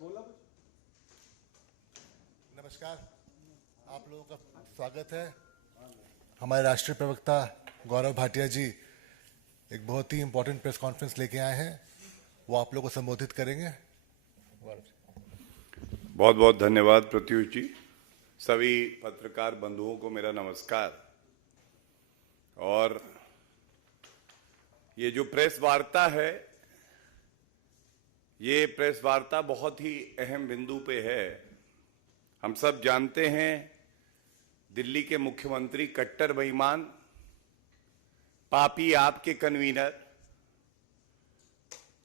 नमस्कार, आप लोगों का स्वागत है। हमारे राष्ट्रीय प्रवक्ता गौरव भाटिया जी एक बहुत ही इंपॉर्टेंट प्रेस कॉन्फ्रेंस लेके आए हैं, वो आप लोगों को संबोधित करेंगे। बहुत बहुत धन्यवाद प्रत्युष जी। सभी पत्रकार बंधुओं को मेरा नमस्कार। और ये जो प्रेस वार्ता है, ये प्रेस वार्ता बहुत ही अहम बिंदु पे है। हम सब जानते हैं दिल्ली के मुख्यमंत्री कट्टर बेईमान, पापी आपके कन्वीनर,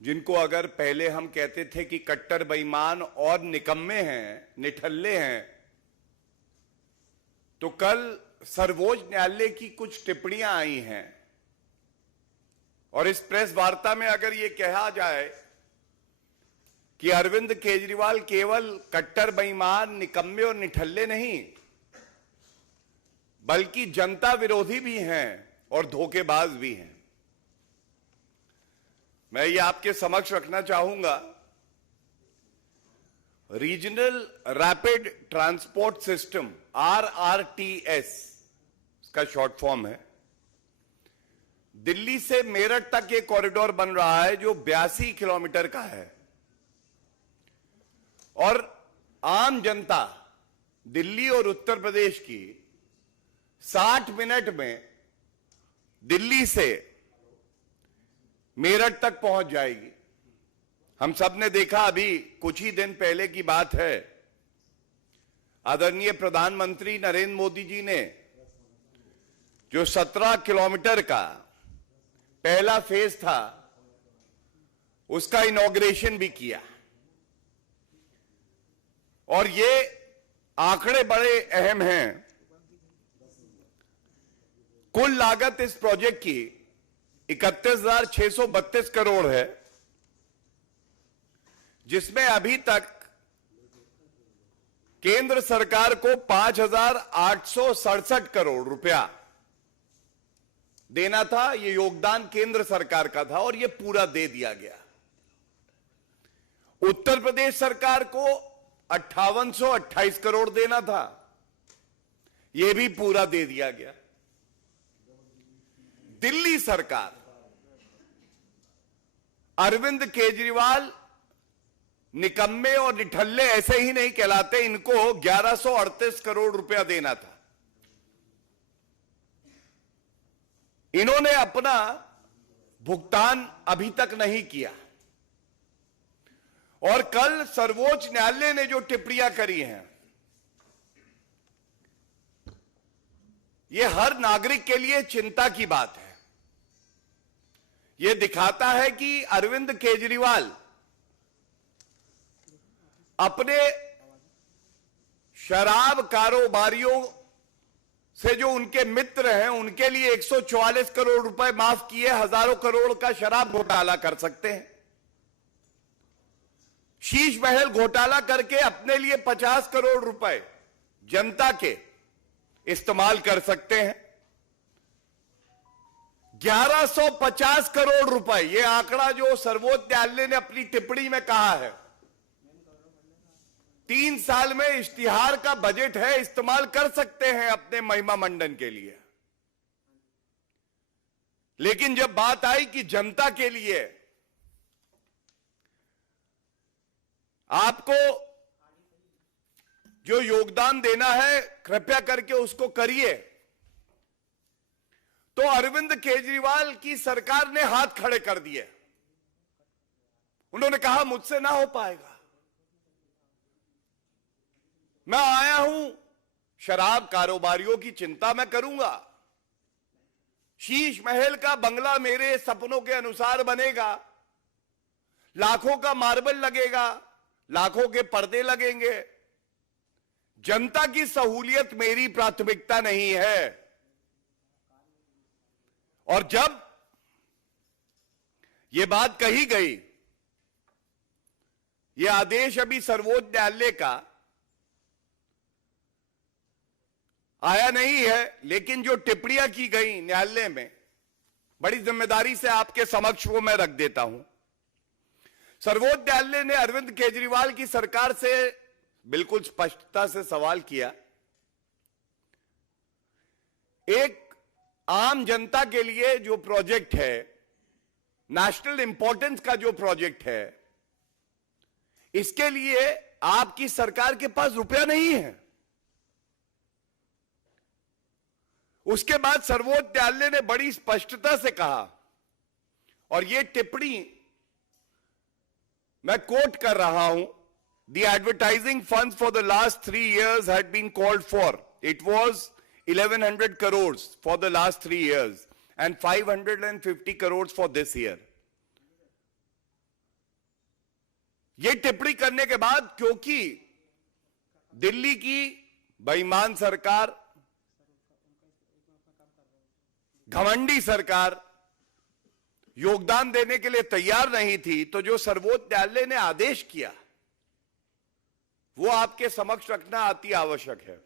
जिनको अगर पहले हम कहते थे कि कट्टर बेईमान और निकम्मे हैं, निठल्ले हैं, तो कल सर्वोच्च न्यायालय की कुछ टिप्पणियां आई हैं और इस प्रेस वार्ता में अगर ये कहा जाए कि अरविंद केजरीवाल केवल कट्टर बेईमान, निकम्मे और निठल्ले नहीं, बल्कि जनता विरोधी भी हैं और धोखेबाज भी हैं। मैं ये आपके समक्ष रखना चाहूंगा। Regional rapid transport system RRTS इसका शॉर्ट फॉर्म है। दिल्ली से मेरठ तक ये कॉरिडोर बन रहा है जो 82 किलोमीटर का है और आम जनता दिल्ली और उत्तर प्रदेश की 60 मिनट में दिल्ली से मेरठ तक पहुंच जाएगी। हम सब ने देखा, अभी कुछ ही दिन पहले की बात है, आदरणीय प्रधानमंत्री नरेंद्र मोदी जी ने जो 17 किलोमीटर का पहला फेज था उसका इनॉग्रेशन भी किया। और ये आंकड़े बड़े अहम हैं। कुल लागत इस प्रोजेक्ट की 31,632 करोड़ है, जिसमें अभी तक केंद्र सरकार को 5,867 करोड़ रुपया देना था। ये योगदान केंद्र सरकार का था और ये पूरा दे दिया गया। उत्तर प्रदेश सरकार को 5,828 करोड़ देना था, यह भी पूरा दे दिया गया। दिल्ली सरकार, अरविंद केजरीवाल निकम्मे और निठल्ले ऐसे ही नहीं कहलाते, इनको 1138 करोड़ रुपया देना था। इन्होंने अपना भुगतान अभी तक नहीं किया और कल सर्वोच्च न्यायालय ने जो टिप्पणियां करी हैं, यह हर नागरिक के लिए चिंता की बात है। यह दिखाता है कि अरविंद केजरीवाल अपने शराब कारोबारियों से जो उनके मित्र हैं, उनके लिए 144 करोड़ रुपए माफ किए, हजारों करोड़ का शराब घोटाला कर सकते हैं। शीश महल घोटाला करके अपने लिए 50 करोड़ रुपए जनता के इस्तेमाल कर सकते हैं। 1150 करोड़ रुपए, यह आंकड़ा जो सर्वोच्च न्यायालय ने अपनी टिप्पणी में कहा है, 3 साल में इश्तिहार का बजट है, इस्तेमाल कर सकते हैं अपने महिमा मंडन के लिए। लेकिन जब बात आई कि जनता के लिए आपको जो योगदान देना है, कृपया करके उसको करिए, तो अरविंद केजरीवाल की सरकार ने हाथ खड़े कर दिए। उन्होंने कहा मुझसे ना हो पाएगा, मैं आया हूं शराब कारोबारियों की चिंता मैं करूंगा, शीश महल का बंगला मेरे सपनों के अनुसार बनेगा, लाखों का मार्बल लगेगा, लाखों के पर्दे लगेंगे। जनता की सहूलियत मेरी प्राथमिकता नहीं है। और जब यह बात कही गई, यह आदेश अभी सर्वोच्च न्यायालय का आया नहीं है, लेकिन जो टिप्पणियां की गई न्यायालय में, बड़ी जिम्मेदारी से आपके समक्ष वो मैं रख देता हूं। सर्वोच्च न्यायालय ने अरविंद केजरीवाल की सरकार से बिल्कुल स्पष्टता से सवाल किया, एक आम जनता के लिए जो प्रोजेक्ट है, नेशनल इंपॉर्टेंस का जो प्रोजेक्ट है, इसके लिए आपकी सरकार के पास रुपया नहीं है। उसके बाद सर्वोच्च न्यायालय ने बड़ी स्पष्टता से कहा, और यह टिप्पणी मैं कोट कर रहा हूं, the advertising fund for the last 3 years had been called for, it was 1100 crores for the last 3 years and 550 crores for this year. ये टिप्पणी करने के बाद, क्योंकि दिल्ली की बेईमान सरकार, घमंडी सरकार योगदान देने के लिए तैयार नहीं थी, तो जो सर्वोच्च न्यायालय ने आदेश किया वो आपके समक्ष रखना अति आवश्यक है।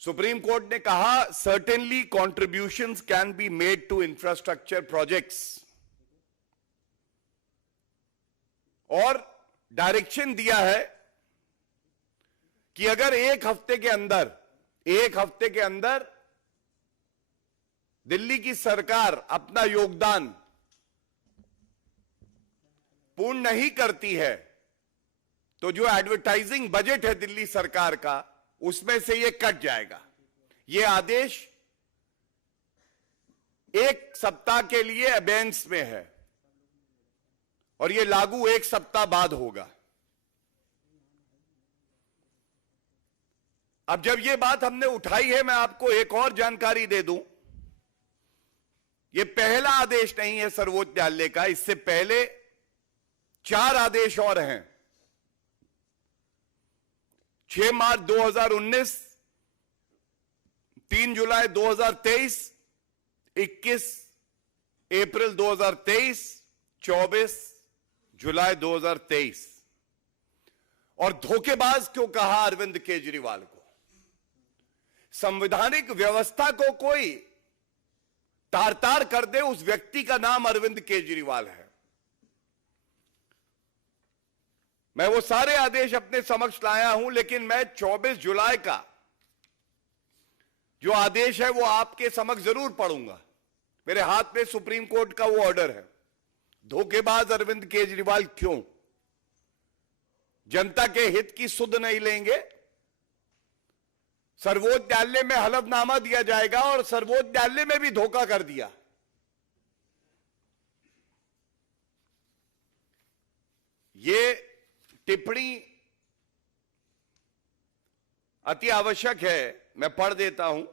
सुप्रीम कोर्ट ने कहा, certainly contributions can be made to infrastructure projects, और डायरेक्शन दिया है कि अगर एक हफ्ते के अंदर दिल्ली की सरकार अपना योगदान पूर्ण नहीं करती है, तो जो एडवर्टाइजिंग बजट है दिल्ली सरकार का, उसमें से यह कट जाएगा। यह आदेश 1 सप्ताह के लिए अबेंस में है और यह लागू 1 सप्ताह बाद होगा। अब जब यह बात हमने उठाई है, मैं आपको एक और जानकारी दे दूं, यह पहला आदेश नहीं है सर्वोच्च न्यायालय का, इससे पहले 4 आदेश और हैं। 6 मार्च 2019, 3 जुलाई 2023, 21 अप्रैल 2023, 24 जुलाई 2023। और धोखेबाज क्यों कहा अरविंद केजरीवाल को? संवैधानिक व्यवस्था को कोई तार-तार कर दे, उस व्यक्ति का नाम अरविंद केजरीवाल है। मैं वो सारे आदेश अपने समक्ष लाया हूं, लेकिन मैं 24 जुलाई का जो आदेश है वो आपके समक्ष जरूर पढ़ूंगा। मेरे हाथ में सुप्रीम कोर्ट का वो ऑर्डर है। धोखेबाज अरविंद केजरीवाल क्यों? जनता के हित की सुध नहीं लेंगे, सर्वोच्च न्यायालय में हलफनामा दिया जाएगा, और सर्वोच्च न्यायालय में भी धोखा कर दिया। ये टिप्पणी अति आवश्यक है, मैं पढ़ देता हूं।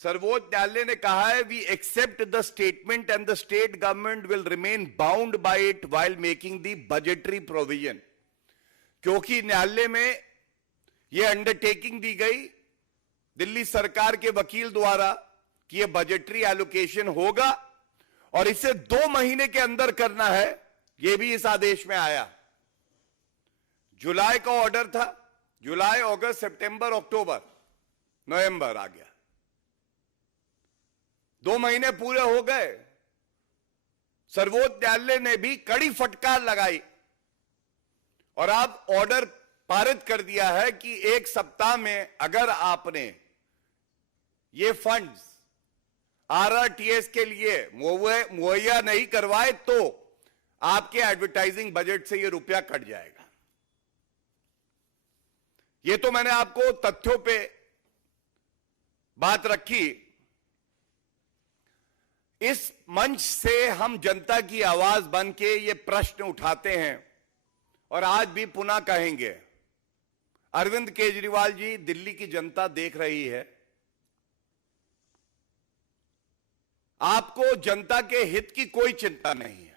सर्वोच्च न्यायालय ने कहा है, we accept the statement and the state government will remain bound by it while making the budgetary provision. क्योंकि न्यायालय में यह अंडरटेकिंग दी गई दिल्ली सरकार के वकील द्वारा कि यह बजटरी एलोकेशन होगा और इसे 2 महीने के अंदर करना है, यह भी इस आदेश में आया। जुलाई का ऑर्डर था, जुलाई, अगस्त, सितंबर, अक्टूबर, नवंबर आ गया, 2 महीने पूरे हो गए। सर्वोच्च न्यायालय ने भी कड़ी फटकार लगाई और अब ऑर्डर पारित कर दिया है कि 1 सप्ताह में अगर आपने ये फंड्स आरआरटीएस के लिए मुहैया नहीं करवाए तो आपके एडवर्टाइजिंग बजट से ये रुपया कट जाएगा। ये तो मैंने आपको तथ्यों पे बात रखी। इस मंच से हम जनता की आवाज बन के ये प्रश्न उठाते हैं और आज भी पुनः कहेंगे, अरविंद केजरीवाल जी, दिल्ली की जनता देख रही है, आपको जनता के हित की कोई चिंता नहीं है।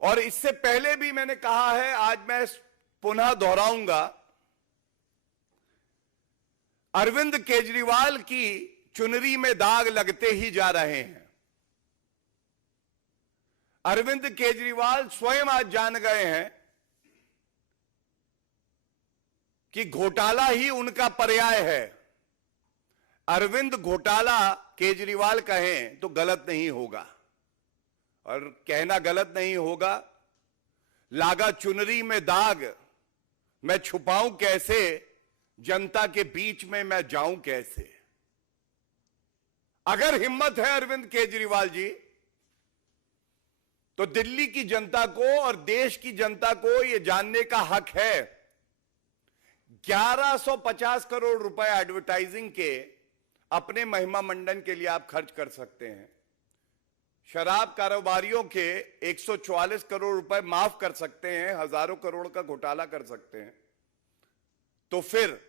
और इससे पहले भी मैंने कहा है, आज मैं पुनः दोहराऊंगा, अरविंद केजरीवाल की चुनरी में दाग लगते ही जा रहे हैं। अरविंद केजरीवाल स्वयं आज जान गए हैं कि घोटाला ही उनका पर्याय है। अरविंद घोटाला केजरीवाल कहें तो गलत नहीं होगा, और कहना गलत नहीं होगा। लागा चुनरी में दाग, मैं छुपाऊं कैसे, जनता के बीच में मैं जाऊं कैसे। अगर हिम्मत है अरविंद केजरीवाल जी, तो दिल्ली की जनता को और देश की जनता को यह जानने का हक है 1150 करोड़ रुपए एडवर्टाइजिंग के अपने महिमा मंडन के लिए आप खर्च कर सकते हैं। शराब कारोबारियों के 144 करोड़ रुपए माफ कर सकते हैं, हजारों करोड़ का घोटाला कर सकते हैं। तो फिर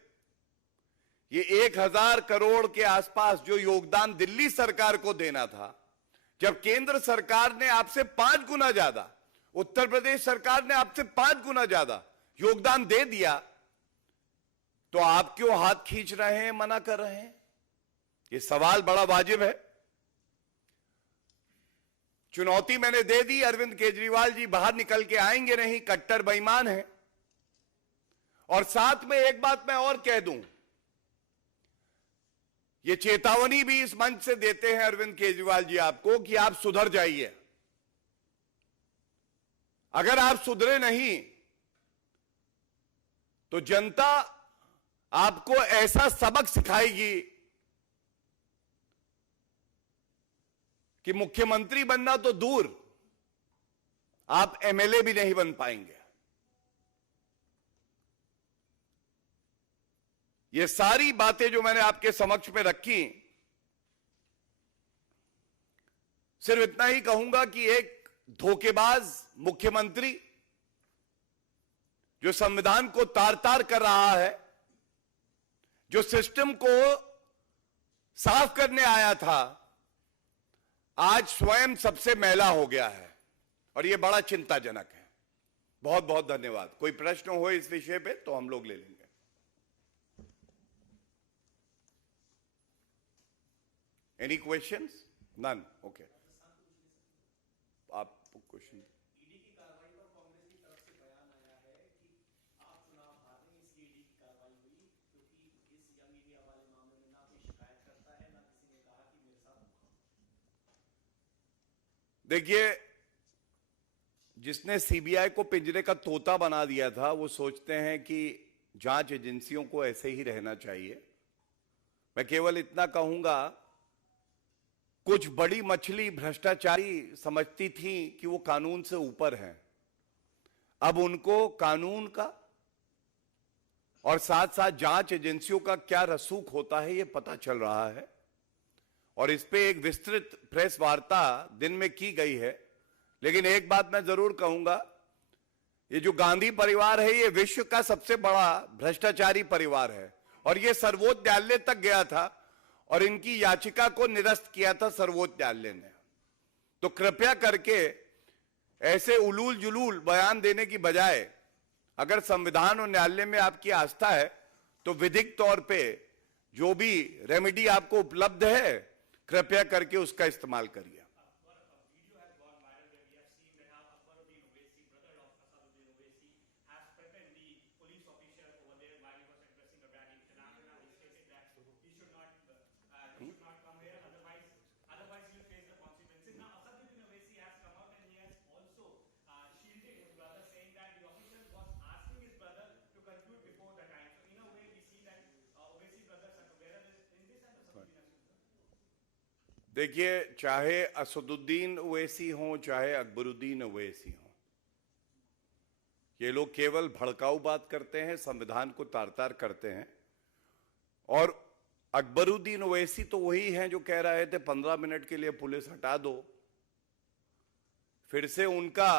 ये 1000 करोड़ के आसपास जो योगदान दिल्ली सरकार को देना था, जब केंद्र सरकार ने आपसे 5 गुना ज्यादा, उत्तर प्रदेश सरकार ने आपसे 5 गुना ज्यादा योगदान दे दिया, तो आप क्यों हाथ खींच रहे हैं, मना कर रहे हैं? ये सवाल बड़ा वाजिब है। चुनौती मैंने दे दी, अरविंद केजरीवाल जी बाहर निकल के आएंगे नहीं, कट्टर बेईमान है। और साथ में एक बात मैं और कह दूं, ये चेतावनी भी इस मंच से देते हैं अरविंद केजरीवाल जी आपको कि आप सुधर जाइए। अगर आप सुधरे नहीं तो जनता आपको ऐसा सबक सिखाएगी कि मुख्यमंत्री बनना तो दूर, आप एमएलए भी नहीं बन पाएंगे। ये सारी बातें जो मैंने आपके समक्ष में रखी, सिर्फ इतना ही कहूंगा कि एक धोखेबाज मुख्यमंत्री जो संविधान को तार तार कर रहा है, जो सिस्टम को साफ करने आया था, आज स्वयं सबसे मैला हो गया है, और यह बड़ा चिंताजनक है। बहुत बहुत धन्यवाद। कोई प्रश्न हो इस विषय पे तो हम लोग ले लेंगे। Any questions? नन? ओके, आप क्वेश्चन। ईडी की कार्रवाई पर कांग्रेस की तरफ से बयान आया है कि आप चुनाव हार रहे हैं, इसलिए ईडी की कार्रवाई हुई, क्योंकि इस यंग इंडिया वाले मामले में ना कोई शिकायत करता है, ना किसी ने कहा कि मेरे साथ हुआ। देखिए, जिसने सीबीआई को पिंजरे का तोता बना दिया था, वो सोचते हैं कि जांच एजेंसियों को ऐसे ही रहना चाहिए। मैं केवल इतना कहूंगा, कुछ बड़ी मछली भ्रष्टाचारी समझती थी कि वो कानून से ऊपर हैं। अब उनको कानून का और साथ साथ जांच एजेंसियों का क्या रसूख होता है, ये पता चल रहा है। और इस पे एक विस्तृत प्रेस वार्ता दिन में की गई है। लेकिन एक बात मैं जरूर कहूंगा, ये जो गांधी परिवार है, ये विश्व का सबसे बड़ा भ्रष्टाचारी परिवार है, और ये सर्वोच्च न्यायालय तक गया था, और इनकी याचिका को निरस्त किया था सर्वोच्च न्यायालय ने। तो कृपया करके ऐसे उलूल जुलूल बयान देने की बजाय, अगर संविधान और न्यायालय में आपकी आस्था है, तो विधिक तौर पे जो भी रेमेडी आपको उपलब्ध है, कृपया करके उसका इस्तेमाल करिए। देखिए, चाहे असदुद्दीन ओवैसी हो, चाहे अकबरुद्दीन ओवैसी हो, ये लोग केवल भड़काऊ बात करते हैं, संविधान को तार तार करते हैं। और अकबरुद्दीन ओवैसी तो वही हैं जो कह रहे थे 15 मिनट के लिए पुलिस हटा दो। फिर से उनका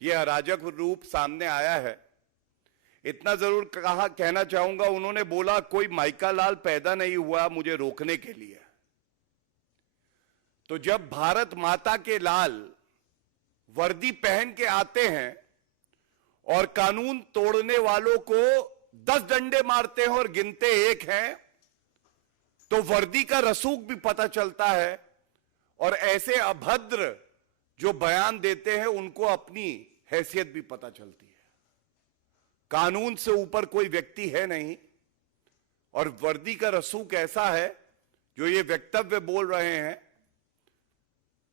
ये अराजक रूप सामने आया है। इतना जरूर कहना चाहूंगा, उन्होंने बोला कोई माइका लाल पैदा नहीं हुआ मुझे रोकने के लिए। तो जब भारत माता के लाल वर्दी पहन के आते हैं और कानून तोड़ने वालों को 10 डंडे मारते हैं और गिनते 1 हैं, तो वर्दी का रसूख भी पता चलता है। और ऐसे अभद्र जो बयान देते हैं, उनको अपनी हैसियत भी पता चलती है। कानून से ऊपर कोई व्यक्ति है नहीं, और वर्दी का रसूख ऐसा है, जो ये वक्तव्य बोल रहे हैं,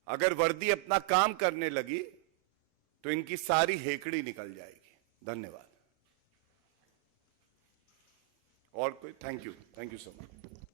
अगर वर्दी अपना काम करने लगी तो इनकी सारी हेकड़ी निकल जाएगी। धन्यवाद। और कोई? Thank you so much.